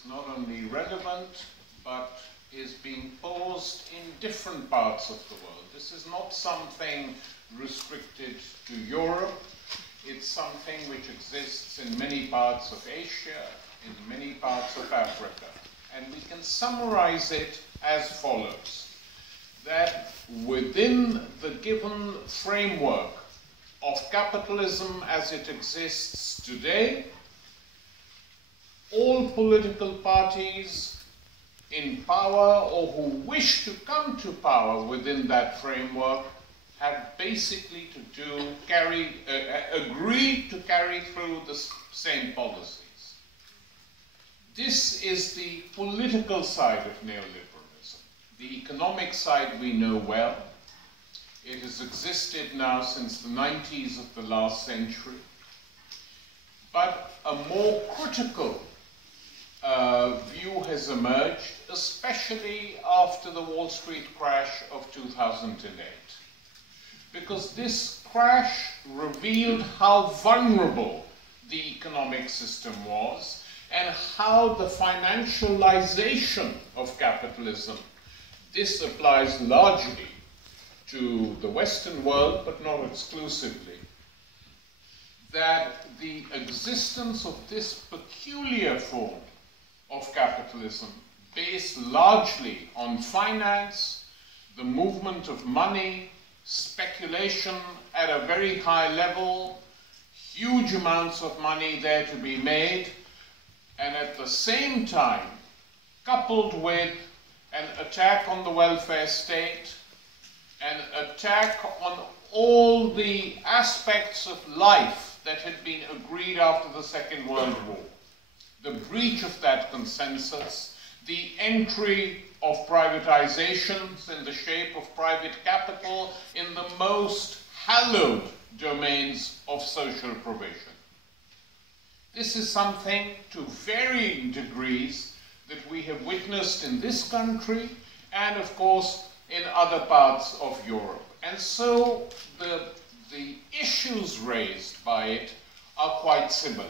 is not only relevant, but is being posed in different parts of the world. This is not something restricted to Europe. It's something which exists in many parts of Asia, in many parts of Africa. And we can summarize it as follows: that within the given framework of capitalism as it exists today, all political parties in power or who wish to come to power within that framework have basically to agree to carry through the same policies. This is the political side of neoliberalism. The economic side we know well. It has existed now since the 90s of the last century. But a more critical view has emerged, especially after the Wall Street crash of 2008. Because this crash revealed how vulnerable the economic system was and how the financialization of capitalism, this applies largely to the Western world, but not exclusively, that the existence of this peculiar form of capitalism, based largely on finance, the movement of money, speculation at a very high level, huge amounts of money there to be made, and at the same time, coupled with an attack on the welfare state, an attack on all the aspects of life that had been agreed after the Second World War, the breach of that consensus, the entry of privatizations in the shape of private capital in the most hallowed domains of social provision. This is something to varying degrees that we have witnessed in this country and, of course, in other parts of Europe. And so the issues raised by it are quite similar.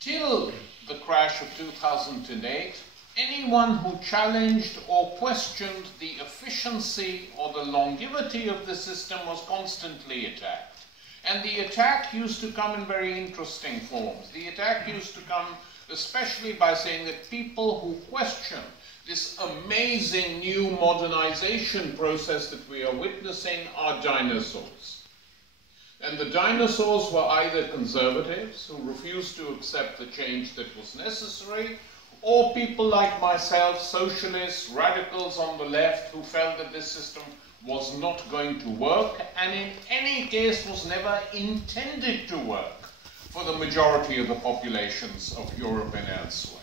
Till the crash of 2008, anyone who challenged or questioned the efficiency or the longevity of the system was constantly attacked. And the attack used to come in very interesting forms. The attack used to come especially by saying that people who question this amazing new modernization process that we are witnessing are dinosaurs. And the dinosaurs were either conservatives who refused to accept the change that was necessary, or people like myself, socialists, radicals on the left, who felt that this system was not going to work, and in any case was never intended to work for the majority of the populations of Europe and elsewhere.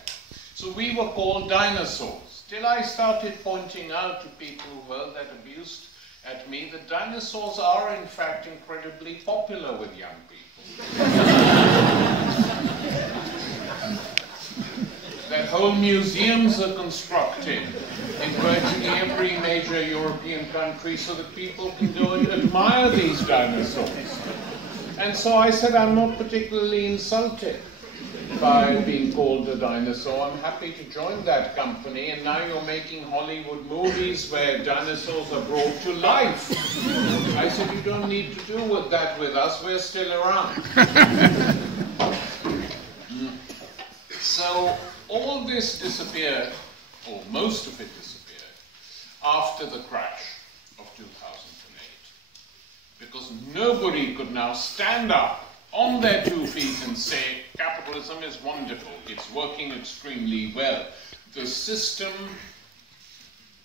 So we were called dinosaurs, till I started pointing out to people who heard that abuse at me that dinosaurs are in fact incredibly popular with young people. That whole museums are constructed in virtually every major European country so that people can go and admire these dinosaurs. And so I said, I'm not particularly insulted by being called a dinosaur. I'm happy to join that company, and now you're making Hollywood movies where dinosaurs are brought to life. I said, you don't need to do that with us, we're still around. So all this disappeared, or most of it disappeared, after the crash of 2008. Because nobody could now stand up on their 2 feet and say, capitalism is wonderful, it's working extremely well. The system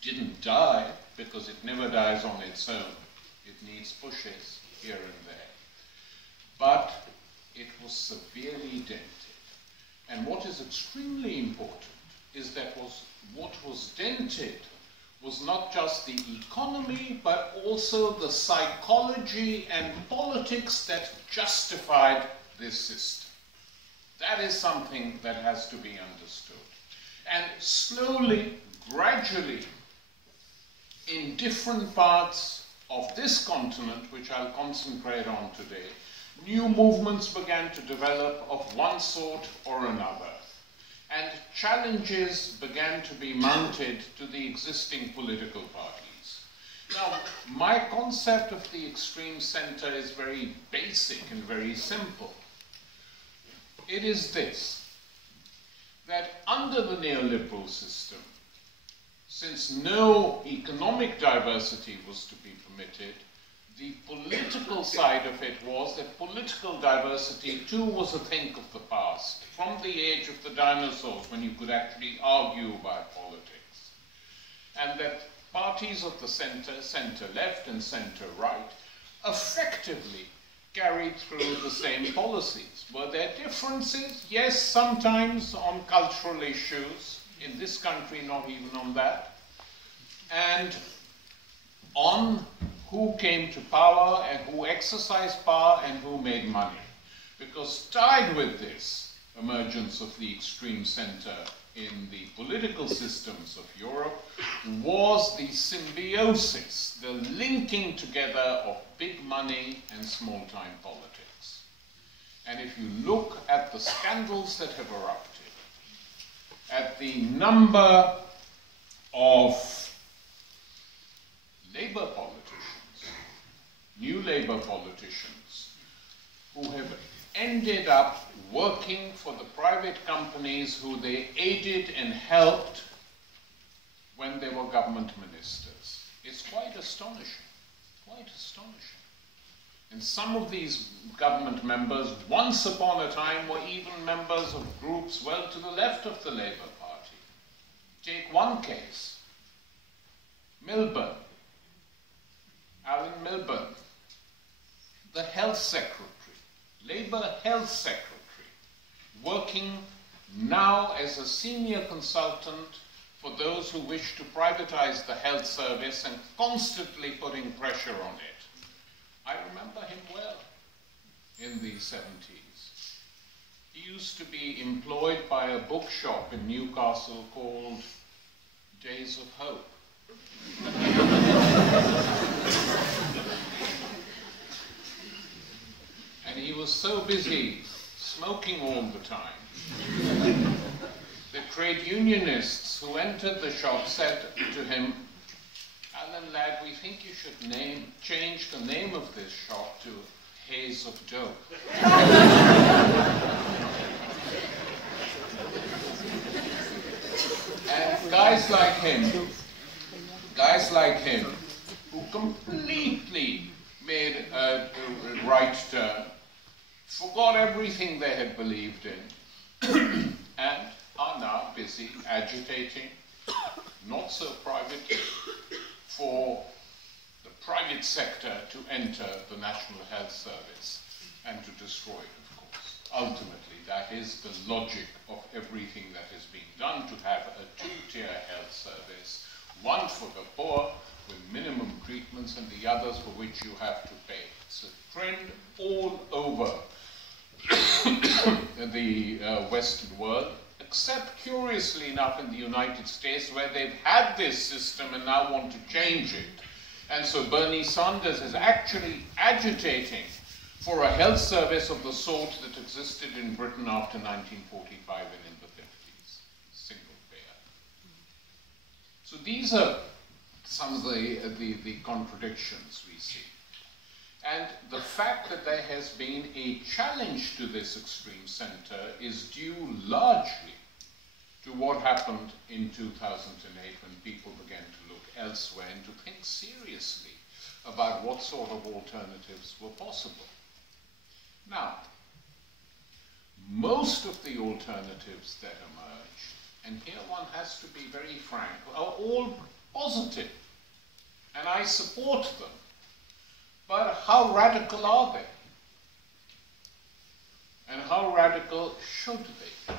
didn't die, because it never dies on its own. It needs pushes here and there. But it was severely dented. And what is extremely important is that what was dented was not just the economy, but also the psychology and politics that justified this system. That is something that has to be understood. And slowly, gradually, in different parts of this continent, which I'll concentrate on today, new movements began to develop of one sort or another. and challenges began to be mounted to the existing political parties. Now, my concept of the extreme center is very basic and very simple. It is this, that under the neoliberal system, since no economic diversity was to be permitted, the political side of it was that political diversity too was a thing of the past, from the age of the dinosaurs when you could actually argue about politics. And that parties of the center-left and center-right, effectively carried through the same policies. Were there differences? Yes, sometimes on cultural issues. In this country, not even on that. And on who came to power and who exercised power and who made money. Because tied with this emergence of the extreme center in the political systems of Europe was the symbiosis, the linking together of big money and small-time politics. And if you look at the scandals that have erupted, at the number of labor politicians, new labor politicians, who have ended up working for the private companies who they aided and helped when they were government ministers. It's quite astonishing, quite astonishing. And some of these government members, once upon a time, were even members of groups well to the left of the Labour Party. Take one case, Milburn, Alan Milburn, the Health Secretary, Labour Health Secretary, working now as a senior consultant for those who wish to privatize the health service and constantly putting pressure on it. I remember him well in the 70s. He used to be employed by a bookshop in Newcastle called Days of Hope. And he was so busy smoking all the time. The trade unionists who entered the shop said to him, "Alan lad, we think you should change the name of this shop to Haze of Dope." And guys like him, who completely made a right turn, forgot everything they had believed in, and are now busy agitating, not so privately, for the private sector to enter the National Health Service and to destroy it, of course. Ultimately, that is the logic of everything that is being done, to have a two-tier health service, one for the poor with minimum treatments and the others for which you have to pay. It's a trend all over the Western world, except curiously enough in the United States, where they've had this system and now want to change it. And so Bernie Sanders is actually agitating for a health service of the sort that existed in Britain after 1945 and in the 50s, single payer. So these are some of the contradictions we see. And the fact that there has been a challenge to this extreme center is due largely to what happened in 2008 when people began to look elsewhere and to think seriously about what sort of alternatives were possible. Now, most of the alternatives that emerged, and here one has to be very frank, are all positive, and I support them. But how radical are they? And how radical should they?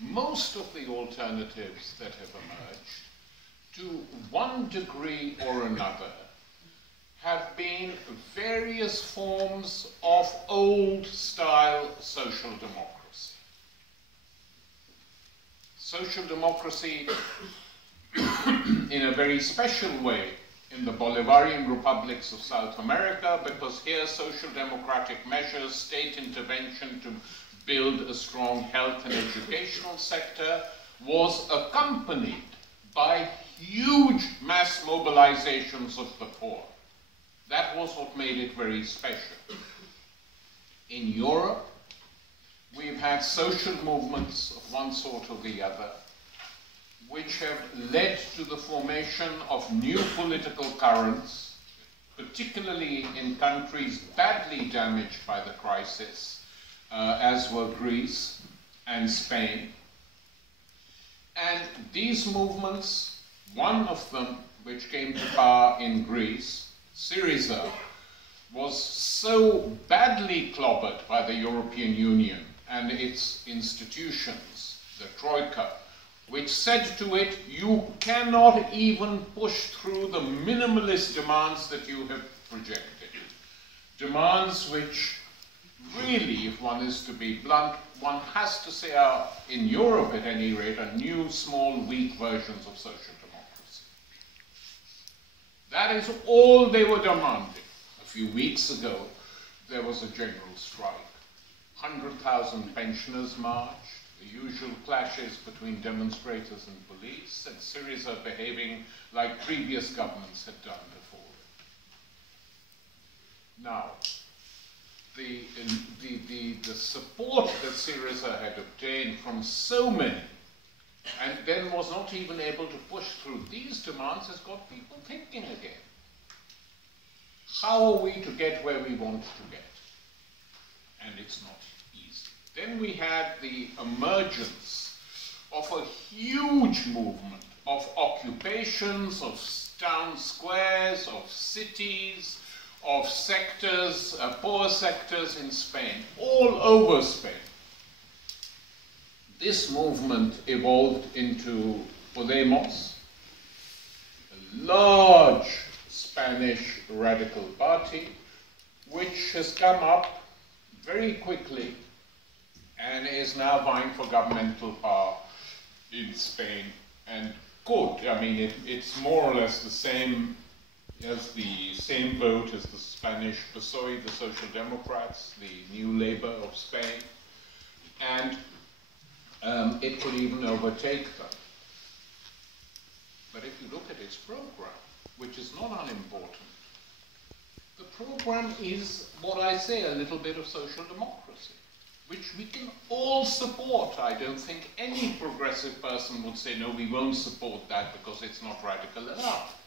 Most of the alternatives that have emerged, to one degree or another, have been various forms of old-style social democracy. Social democracy in a very special way in the Bolivarian republics of South America, because here social democratic measures, state intervention to build a strong health and educational sector, was accompanied by huge mass mobilizations of the poor. That was what made it very special. In Europe, we've had social movements of one sort or the other, which have led to the formation of new political currents, particularly in countries badly damaged by the crisis, as were Greece and Spain. And these movements, one of them, which came to power in Greece, Syriza, was so badly clobbered by the European Union and its institutions, the Troika, which said to it, you cannot even push through the minimalist demands that you have projected. Demands which really, if one is to be blunt, one has to say are, in Europe at any rate, are new, small, weak versions of social democracy. That is all they were demanding. A few weeks ago, there was a general strike. 100,000 pensioners marched, the usual clashes between demonstrators and police, and Syriza behaving like previous governments had done before it. Now, the support that Syriza had obtained from so many, and then was not even able to push through these demands, has got people thinking again. How are we to get where we want to get? And it's not easy. Then we had the emergence of a huge movement of occupations, of town squares, of cities, of sectors, poor sectors in Spain, all over Spain. This movement evolved into Podemos, a large Spanish radical party, which has come up very quickly and is now vying for governmental power in Spain. And could, I mean, it's more or less the same boat as the Spanish PSOE, the Social Democrats, the New Labour of Spain, and it could even overtake them. But if you look at its program, which is not unimportant, the program is what I say, a little bit of social democracy, which we can all support. I don't think any progressive person would say, no, we won't support that because it's not radical enough.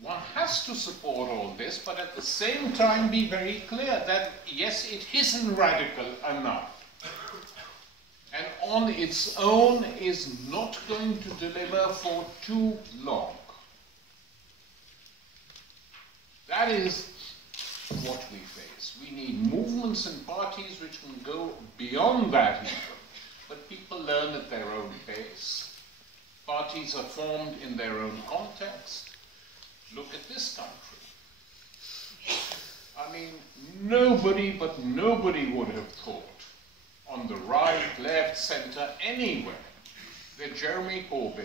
One has to support all this, but at the same time be very clear that, yes, it isn't radical enough. And on its own is not going to deliver for too long. That is what we face. We need movements and parties which can go beyond that even. But people learn at their own pace. Parties are formed in their own context. Look at this country. I mean, nobody would have thought, on the right, left, centre, anywhere, that Jeremy Corbyn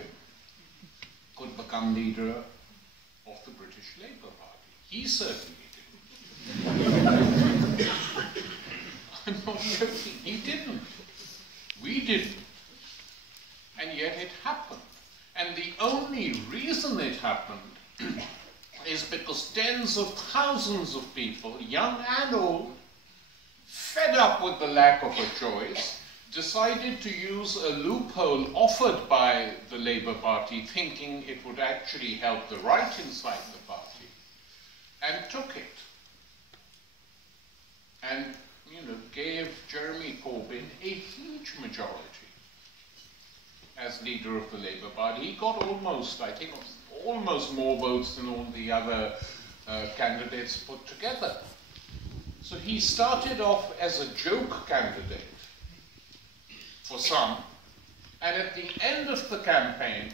could become leader of the British Labour Party. He certainly didn't. I'm not joking, he didn't. We didn't. And yet it happened. And the only reason it happened is because tens of thousands of people, young and old, fed up with the lack of a choice, decided to use a loophole offered by the Labour Party, thinking it would actually help the right inside the party, and took it. And, you know, gave Jeremy Corbyn a huge majority as leader of the Labour Party. He got almost, I think, almost more votes than all the other candidates put together. So he started off as a joke candidate for some, and at the end of the campaign,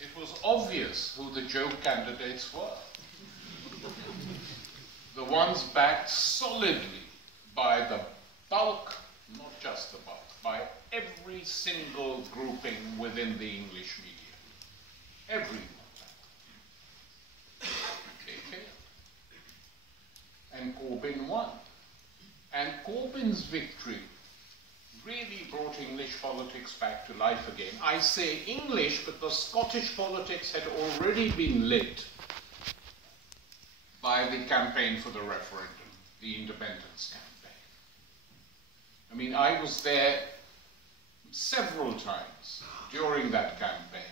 it was obvious who the joke candidates were. The ones backed solidly by the bulk, not just the bulk, by every single grouping within the English media. Everyone. They failed. And Corbyn won. victory really brought English politics back to life again. I say English because Scottish politics had already been lit by the campaign for the referendum, the independence campaign. I mean, I was there several times during that campaign.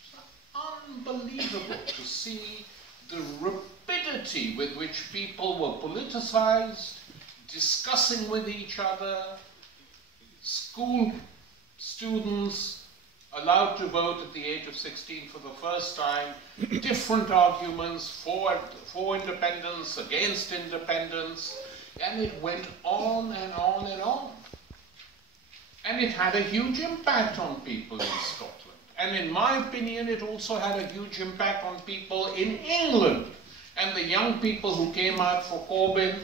It's unbelievable to see the rapidity with which people were politicized, discussing with each other, school students allowed to vote at the age of 16 for the first time, different arguments for independence, against independence, and it went on and on and on. And it had a huge impact on people in Scotland. And in my opinion, it also had a huge impact on people in England. And the young people who came out for Corbyn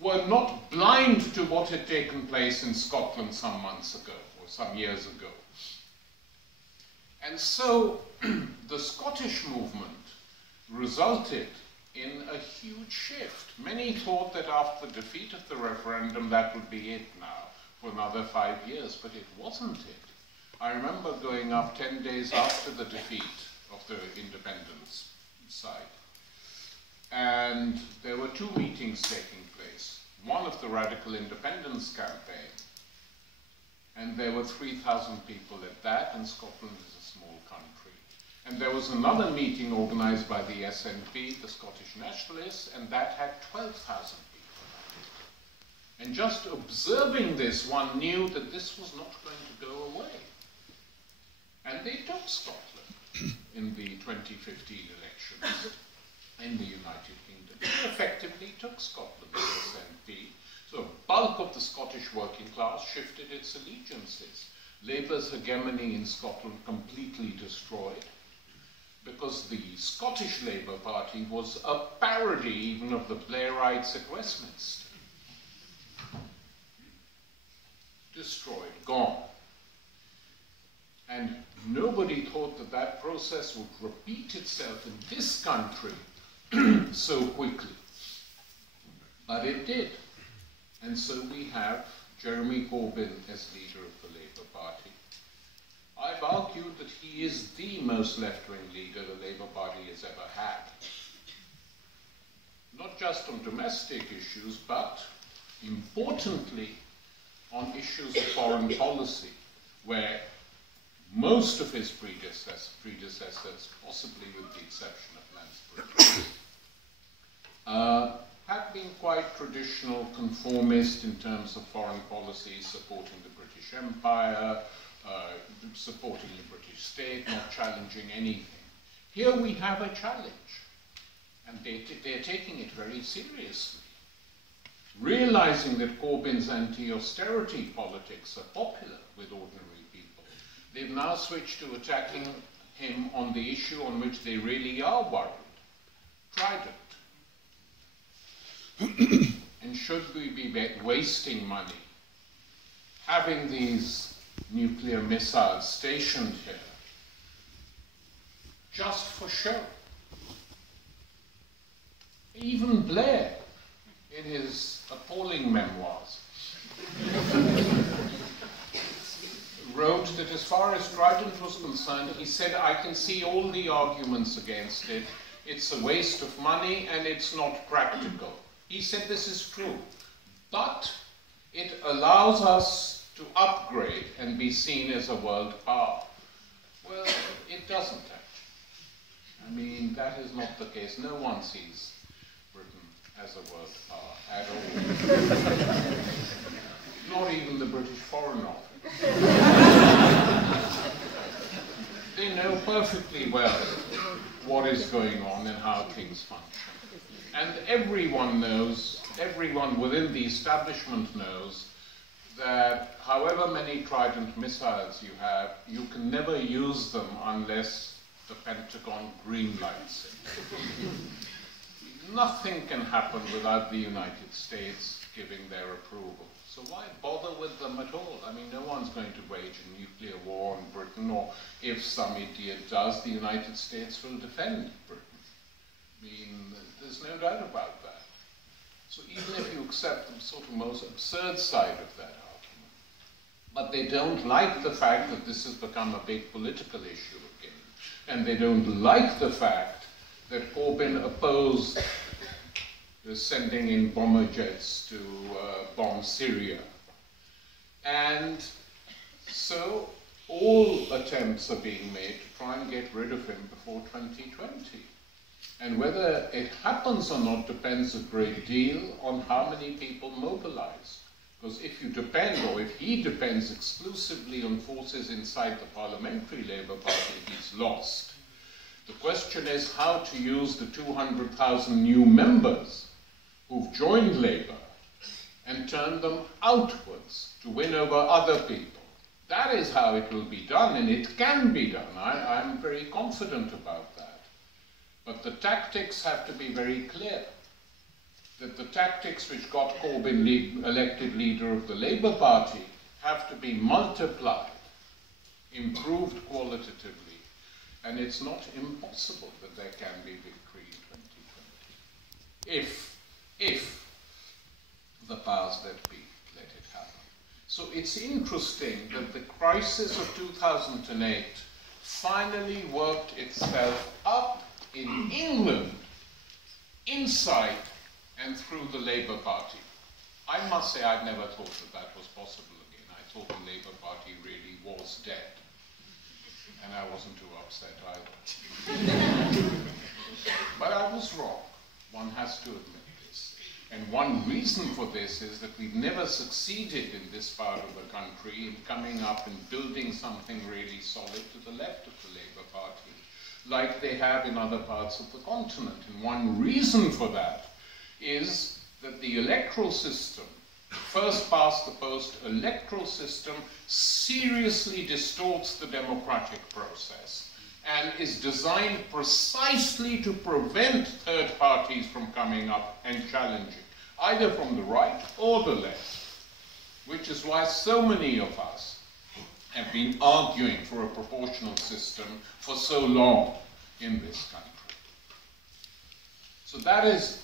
were not blind to what had taken place in Scotland some months ago, or some years ago. And so the Scottish movement resulted in a huge shift. Many thought that after the defeat of the referendum, that would be it now for another 5 years, but it wasn't it. I remember going up 10 days after the defeat of the independence side, and there were 2 meetings taking place. One of the radical independence campaign, and there were 3,000 people at that, and Scotland is a small country. And there was another meeting organized by the SNP, the Scottish Nationalists, and that had 12,000 people at it. And just observing this, one knew that this was not going to go away. And they took Scotland in the 2015 elections in the United Kingdom. They effectively took Scotland, the SNP. So a bulk of the Scottish working class shifted its allegiances. Labour's hegemony in Scotland completely destroyed, because the Scottish Labour Party was a parody even of the Blairites at Westminster. Destroyed, gone. And nobody thought that that process would repeat itself in this country so quickly. But it did. And so we have Jeremy Corbyn as leader of the Labour Party. I've argued that he is the most left-wing leader the Labour Party has ever had. Not just on domestic issues, but importantly on issues of foreign policy, where most of his predecessors, possibly with the exception of Lansbury, had been quite traditional, conformist in terms of foreign policy, supporting the British Empire, supporting the British state, not challenging anything. Here we have a challenge, and they're taking it very seriously. Realizing that Corbyn's anti-austerity politics are popular with ordinary people, they've now switched to attacking him on the issue on which they really are worried, Trident. And should we be wasting money having these nuclear missiles stationed here just for show? Even Blair, in his appalling memoirs, wrote that as far as Trident was concerned, he said, I can see all the arguments against it. It's a waste of money and it's not practical. He said this is true, but it allows us to upgrade and be seen as a world power. Well, it doesn't actually. I mean, that is not the case. No one sees Britain as a world power at all. Not even the British Foreign Office. They know perfectly well what is going on and how things function. And everyone knows, everyone within the establishment knows, that however many Trident missiles you have, you can never use them unless the Pentagon greenlights it. Nothing can happen without the United States giving their approval. So why bother with them at all? I mean, no one's going to wage a nuclear war on Britain, or if some idiot does, the United States will defend Britain. I mean, there's no doubt about that. So even if you accept the sort of most absurd side of that argument, but they don't like the fact that this has become a big political issue again, and they don't like the fact that Corbyn opposed sending in bomber jets to bomb Syria. And so all attempts are being made to try and get rid of him before 2020. And whether it happens or not depends a great deal on how many people mobilize. Because if you depend, or if he depends exclusively on forces inside the parliamentary Labour Party, he's lost. The question is how to use the 200,000 new members who've joined Labour and turn them outwards to win over other people. That is how it will be done, and it can be done. I'm very confident about that. But the tactics have to be very clear. That the tactics which got Corbyn elected leader of the Labour Party have to be multiplied, improved qualitatively, and it's not impossible that there can be victory in 2020. If the powers that be let it happen. So it's interesting that the crisis of 2008 finally worked itself up in England, inside and through the Labour Party. I must say I'd never thought that that was possible again. I thought the Labour Party really was dead. And I wasn't too upset either. But I was wrong. One has to admit this. And one reason for this is that we've never succeeded in this part of the country in coming up and building something really solid to the left of the Labour Party, like they have in other parts of the continent. And one reason for that is that the electoral system, first past the post electoral system, seriously distorts the democratic process and is designed precisely to prevent third parties from coming up and challenging, either from the right or the left, which is why so many of us have been arguing for a proportional system for so long in this country. So that is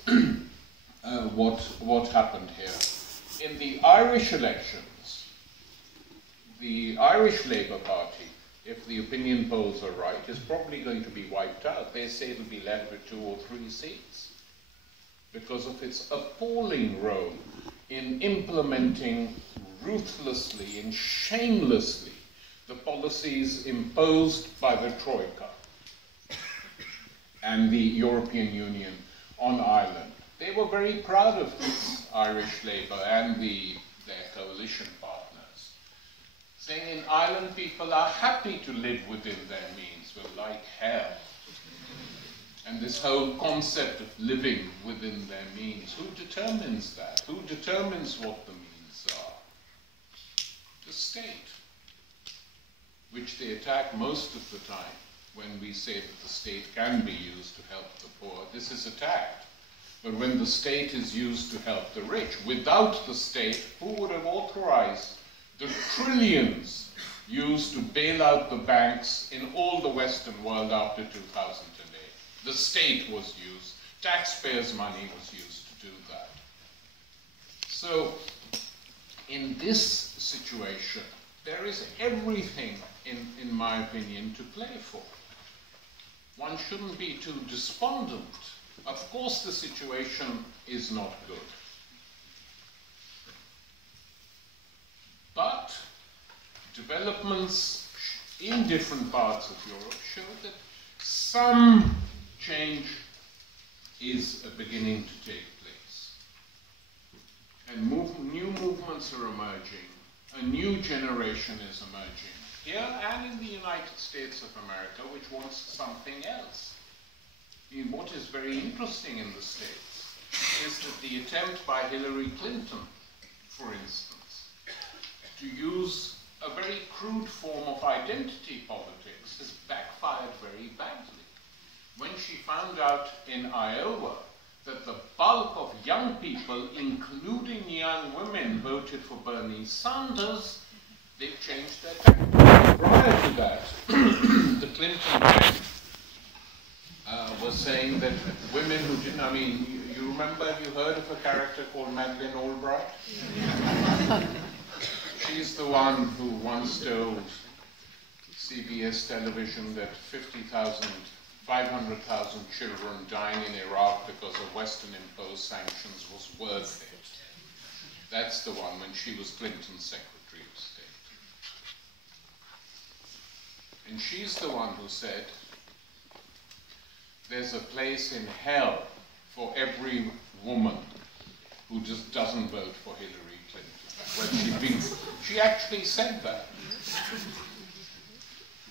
what happened here. In the Irish elections, the Irish Labour Party, if the opinion polls are right, is probably going to be wiped out. They say it'll be left with 2 or 3 seats because of its appalling role in implementing ruthlessly and shamelessly the policies imposed by the Troika and the European Union on Ireland. They were very proud of this, Irish Labour and their coalition partners, saying in Ireland people are happy to live within their means, well, like hell. And this whole concept of living within their means, who determines that? Who determines what the means are? The state, which they attack most of the time when we say that the state can be used to help the poor. This is attacked. But when the state is used to help the rich, without the state, who would have authorized the trillions used to bail out the banks in all the Western world after 2008? The state was used, taxpayers' money was used to do that. So, in this situation, there is everything, in my opinion, to play for. One shouldn't be too despondent. Of course, the situation is not good. But developments in different parts of Europe show that some change is beginning to take place. And new movements are emerging. A new generation is emerging here and in the United States of America, which wants something else. What is very interesting in the States is that the attempt by Hillary Clinton, for instance, to use a very crude form of identity politics has backfired very badly. When she found out in Iowa that the bulk of young people, including young women, voted for Bernie Sanders, they've changed their tactics. Prior to that, the Clinton camp was saying that women who didn't, I mean, you you remember, have you heard of a character called Madeleine Albright? She's the one who once told CBS television that 500,000 children dying in Iraq because of Western-imposed sanctions was worth it. That's the one when she was Clinton's Secretary of State. And she's the one who said, there's a place in hell for every woman who just doesn't vote for Hillary Clinton. She actually said that. To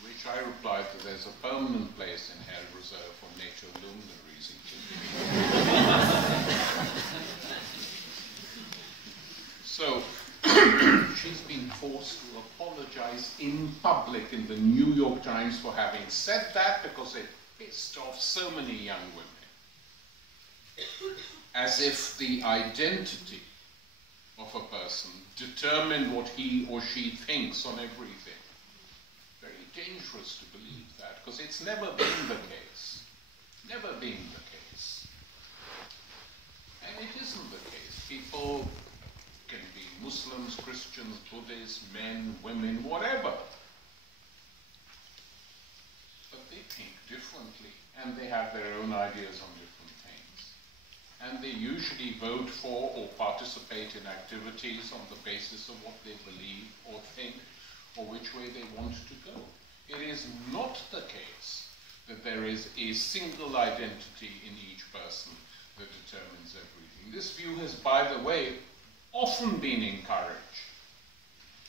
which I replied that there's a permanent place in hell reserved for NATO luminaries, including. So she's been forced to apologize in public in the New York Times for having said that, because it pissed off so many young women. As if the identity of a person determined what he or she thinks on everything. Very dangerous to believe that, because it's never been the case. Never been the case. And it isn't the case. People can be Muslims, Christians, Buddhists, men, women, whatever. But they think differently, and they have their own ideas on different things. And they usually vote for or participate in activities on the basis of what they believe or think, or which way they want to go. It is not the case that there is a single identity in each person that determines everything. This view has, by the way, often been encouraged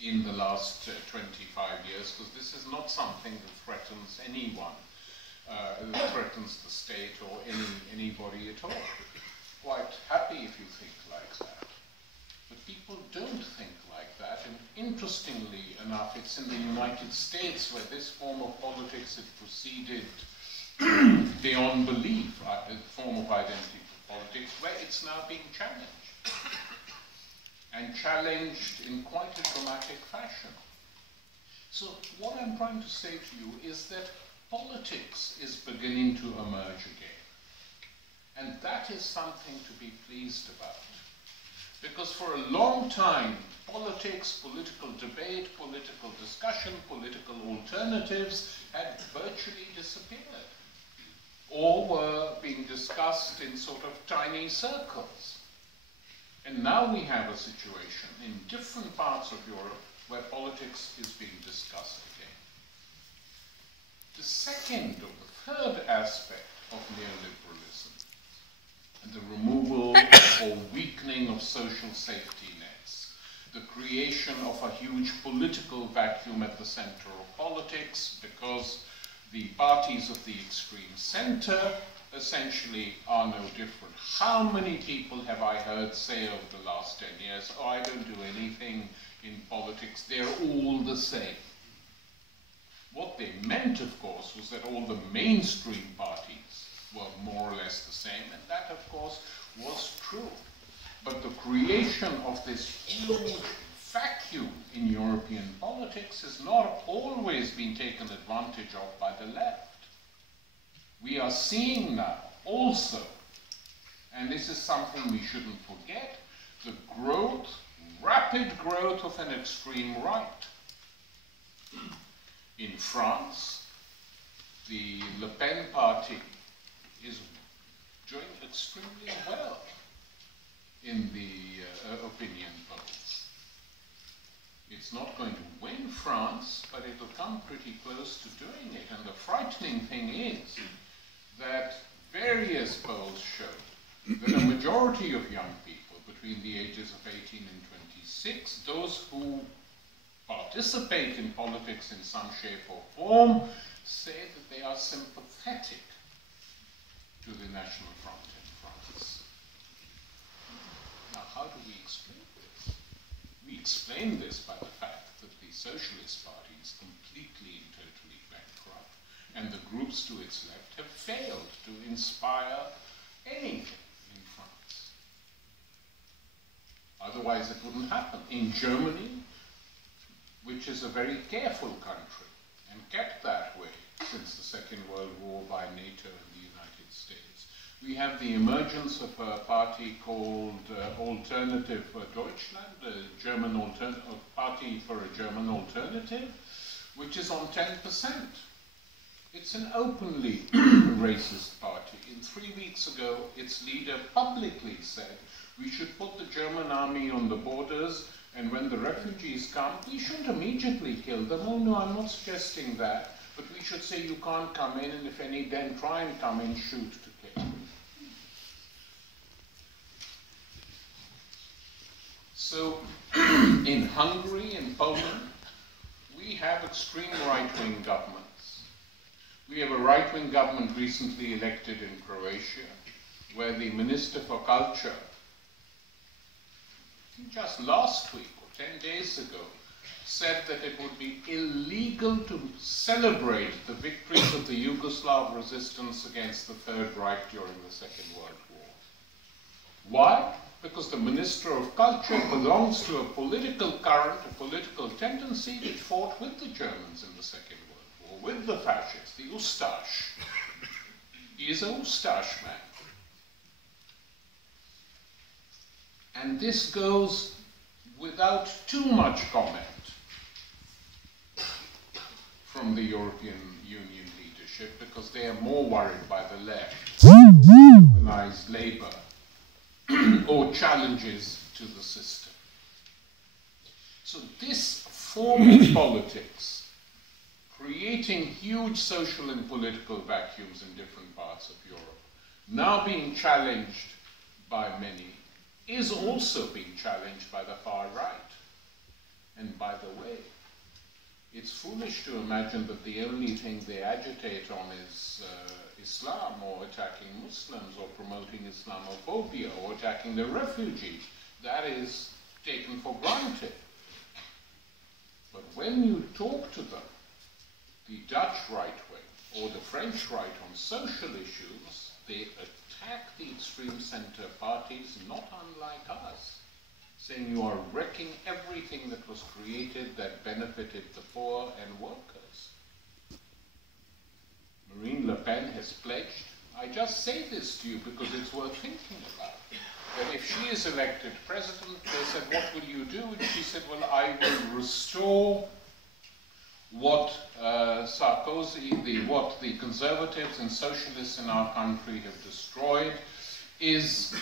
in the last 25 years, because this is not something that threatens anyone, that threatens the state or anybody at all. Quite happy if you think like that. But people don't think like that, and interestingly enough, it's in the United States where this form of politics had proceeded beyond belief, a form of identity for politics, where it's now being challenged. And challenged in quite a dramatic fashion. So what I'm trying to say to you is that politics is beginning to emerge again. And that is something to be pleased about. Because for a long time, politics, political debate, political discussion, political alternatives had virtually disappeared. Or were being discussed in sort of tiny circles. And now we have a situation in different parts of Europe where politics is being discussed again. The second or the third aspect of neoliberalism, and the removal or weakening of social safety nets, the creation of a huge political vacuum at the center of politics, because the parties of the extreme center essentially are no different. How many people have I heard say over the last 10 years, oh, I don't do anything in politics, they're all the same. What they meant, of course, was that all the mainstream parties were more or less the same, and that, of course, was true. But the creation of this huge vacuum in European politics has not always been taken advantage of by the left. We are seeing now also, and this is something we shouldn't forget, the growth, rapid growth of an extreme right. In France, the Le Pen party is doing extremely well in the opinion polls. It's not going to win France, but it'll come pretty close to doing it. And the frightening thing is that various polls show that a majority of young people between the ages of 18 and 26, those who participate in politics in some shape or form, say that they are sympathetic to the National Front in France. Now, how do we explain this? We explain this by the fact that the Socialist Party is completely and totally bankrupt, and the groups to its left have failed to inspire anything in France. Otherwise, it wouldn't happen. In Germany, which is a very careful country, and kept that way since the Second World War by NATO and the United States, We have the emergence of a party called Alternative for Deutschland, a party for a German alternative, which is on 10%. It's an openly racist party. 3 weeks ago, its leader publicly said, we should put the German army on the borders, and when the refugees come, we shouldn't immediately kill them. Oh no, I'm not suggesting that, but we should say you can't come in, and if any then try and come in, shoot to kill. So, in Hungary, in Poland, we have extreme right-wing governments. We have a right-wing government recently elected in Croatia, where the Minister for Culture, just last week or 10 days ago, said that it would be illegal to celebrate the victories of the Yugoslav resistance against the Third Reich during the Second World War. Why? Because the Minister of Culture belongs to a political current, a political tendency which fought with the Germans in the Second World War, with the fascists, the Ustash. He is a Ustash man. And this goes without too much comment from the European Union leadership, because they are more worried by the left, organized labor, or challenges to the system. So this form of politics, creating huge social and political vacuums in different parts of Europe, now being challenged by many, is also being challenged by the far right. And by the way, it's foolish to imagine that the only thing they agitate on is Islam, or attacking Muslims, or promoting Islamophobia, or attacking the refugees. That is taken for granted. But when you talk to them, the Dutch right wing or the French right on social issues, they attack the extreme center parties not unlike us, saying you are wrecking everything that was created that benefited the poor and workers. Marine Le Pen has pledged, I just say this to you because it's worth thinking about, that if she is elected president, they said, what will you do? And she said, well, I will restore what Sarkozy, what the conservatives and socialists in our country have destroyed, is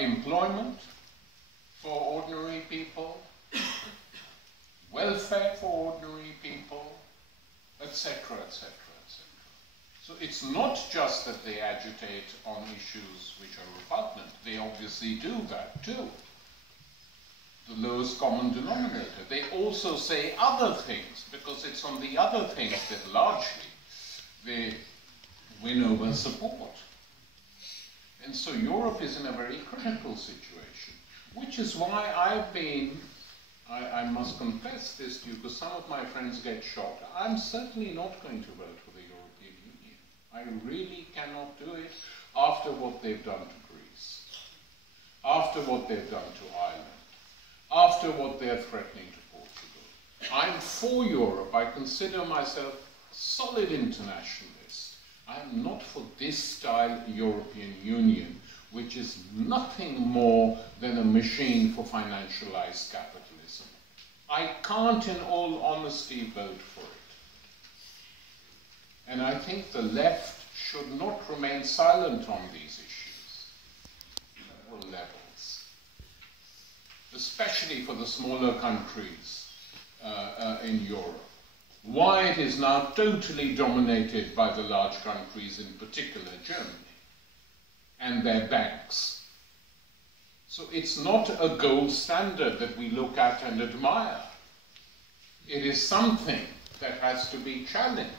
employment for ordinary people, welfare for ordinary people, etc., etc., etc. So it's not just that they agitate on issues which are repugnant. They obviously do that too. The lowest common denominator. They also say other things, because it's on the other things that largely they win over support. And so Europe is in a very critical situation, which is why I've been, I must confess this to you, because some of my friends get shocked. I'm certainly not going to vote for the European Union. I really cannot do it after what they've done to Greece, after what they've done to Ireland, after what they're threatening to Portugal. I'm for Europe. I consider myself a solid internationalist. I'm not for this style European Union, which is nothing more than a machine for financialized capitalism. I can't, in all honesty, vote for it. And I think the left should not remain silent on these issues at all levels, especially for the smaller countries in Europe. Why it is now totally dominated by the large countries, in particular Germany, and their banks. So it's not a gold standard that we look at and admire. It is something that has to be challenged.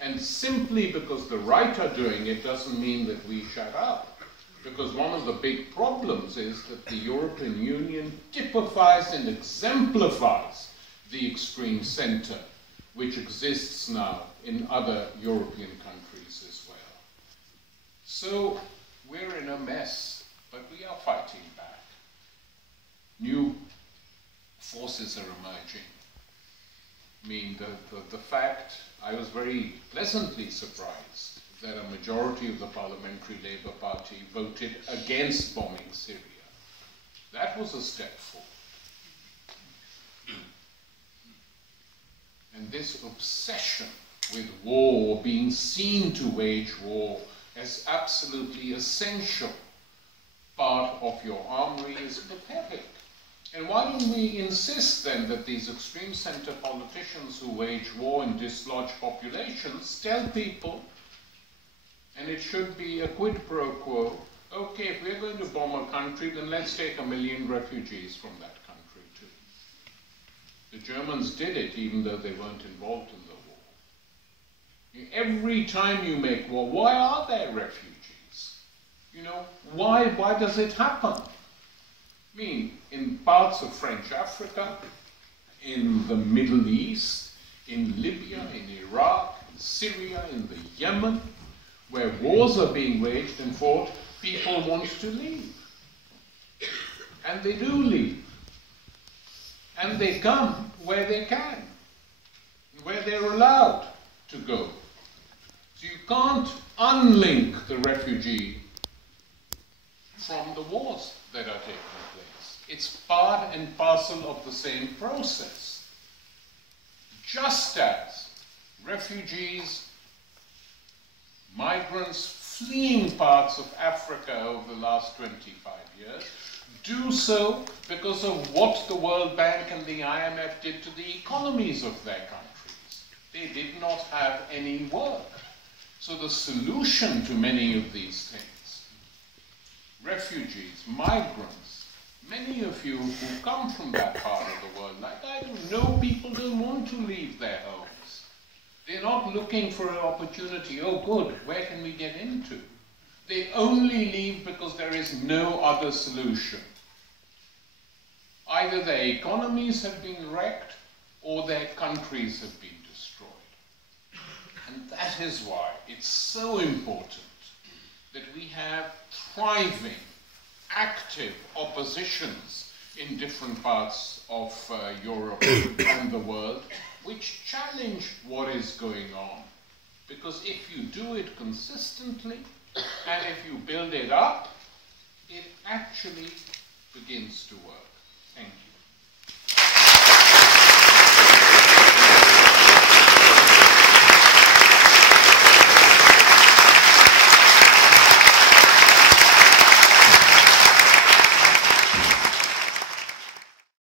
And simply because the right are doing it doesn't mean that we shut up. Because one of the big problems is that the European Union typifies and exemplifies the extreme center, which exists now in other European countries as well. So we're in a mess, but we are fighting back. New forces are emerging. I mean, the fact, I was very pleasantly surprised that a majority of the Parliamentary Labour Party voted against bombing Syria. That was a step forward. And this obsession with war, being seen to wage war as absolutely essential part of your armory, is pathetic. And why don't we insist then that these extreme centre politicians who wage war and dislodge populations tell people, and it should be a quid pro quo, okay, if we're going to bomb a country, then let's take 1 million refugees from that country too. The Germans did it even though they weren't involved in the war. Every time you make war, why are there refugees? You know, why does it happen? I mean, in parts of French Africa, in the Middle East, in Libya, in Iraq, in Syria, in the Yemen, where wars are being waged and fought, people want to leave. And they do leave. And they come where they can, where they're allowed to go. So you can't unlink the refugee from the wars that are taking place. It's part and parcel of the same process. Just as refugees, migrants fleeing parts of Africa over the last 25 years do so because of what the World Bank and the IMF did to the economies of their countries. They did not have any work. So the solution to many of these things, refugees, migrants, many of you who come from that part of the world, like I do, know people don't want to leave their homes. They're not looking for an opportunity, oh good, where can we get into? They only leave because there is no other solution. Either their economies have been wrecked or their countries have been destroyed. And that is why it's so important that we have thriving, active oppositions in different parts of Europe and the world, which challenge what is going on. Because if you do it consistently, and if you build it up, it actually begins to work. Thank you.